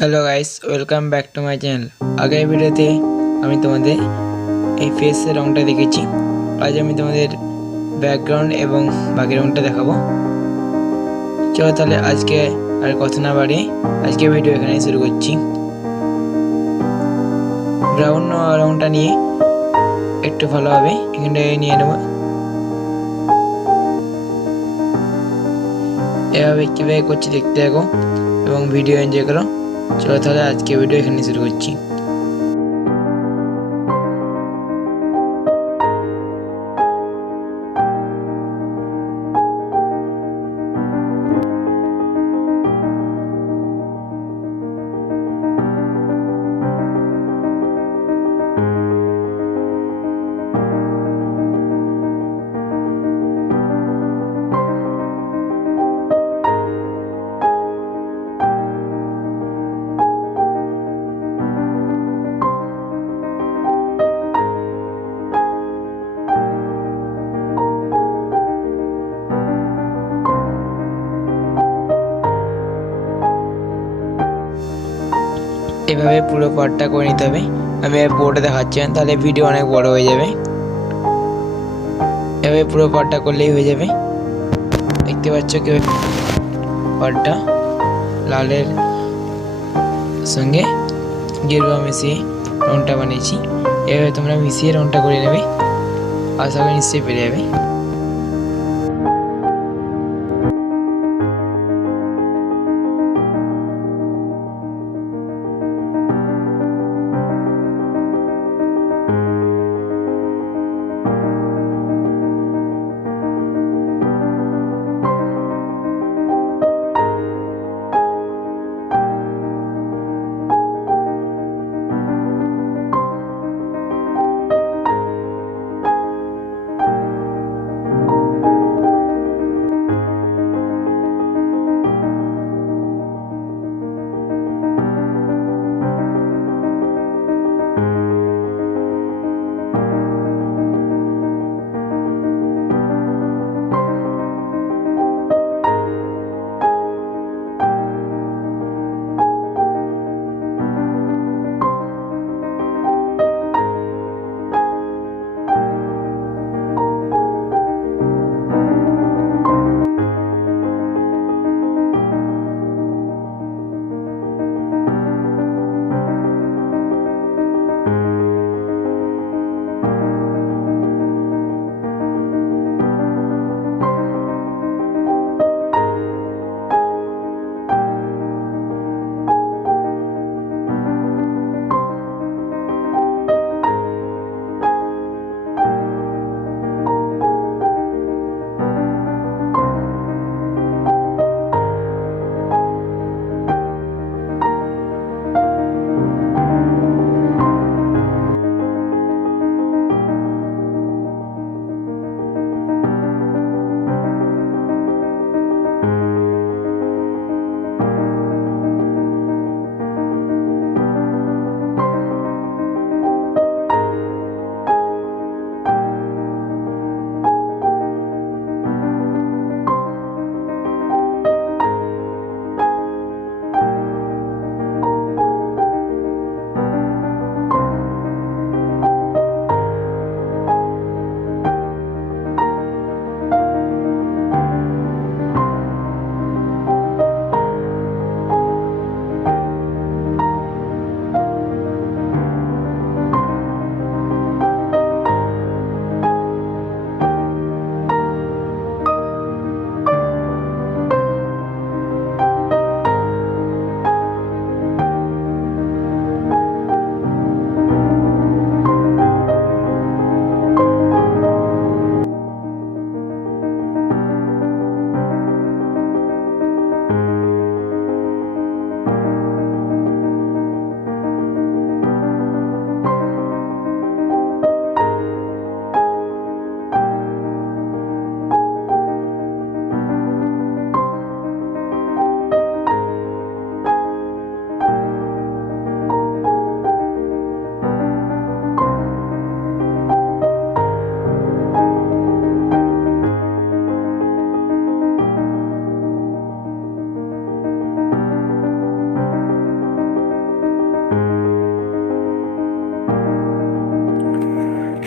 Hello guys, welcome back to my channel. আগের ভিডিওতে আমি তোমাদের এই ফেসের রংটা দেখেছি। আজ আমি তোমাদের ব্যাকগ্রাউন্ড এবং বাকি রংটা দেখাবো। চলো তাহলে আজকে আর কথা না বাড়িয়ে আজকে ভিডিও এখানে শুরু করছি। ব্রাউন রংটা নিয়ে একটু ভালোভাবে এখানটায় নিয়ে নেব। এভাবে কীভাবে করছি দেখতে থাকো এবং ভিডিও এনজয় করো। চলো তাহলে আজকে ভিডিও এখানে শুরু করছি। এভাবে পুরো পার্টটা করে নিতে হবে। আমি পুরোটা দেখাচ্ছি না, তাহলে ভিডিও অনেক বড় হয়ে যাবে। এভাবে পুরো পার্টটা করলেই হয়ে যাবে। দেখতে পাচ্ছ কিভাবে পার্টটা লালের সঙ্গে গেরুয়া মিশিয়ে রংটা বানিয়েছি। এভাবে তোমরা মিশিয়ে রংটা করে নেবে, আশা করি নিশ্চয়ই পেরে যাবে।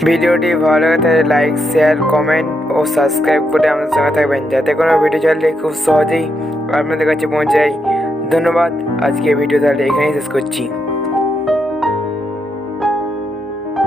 ভিডিওটি ভালো লাগে তাহলে লাইক, শেয়ার, কমেন্ট ও সাবস্ক্রাইব করে আমাদের সঙ্গে থাকবেন, যাতে কোনো ভিডিও চাইলে খুব সহজেই আপনাদের কাছে পৌঁছে যায়। ধন্যবাদ। আজকে ভিডিও তাহলে এখানেই শেষ করছি।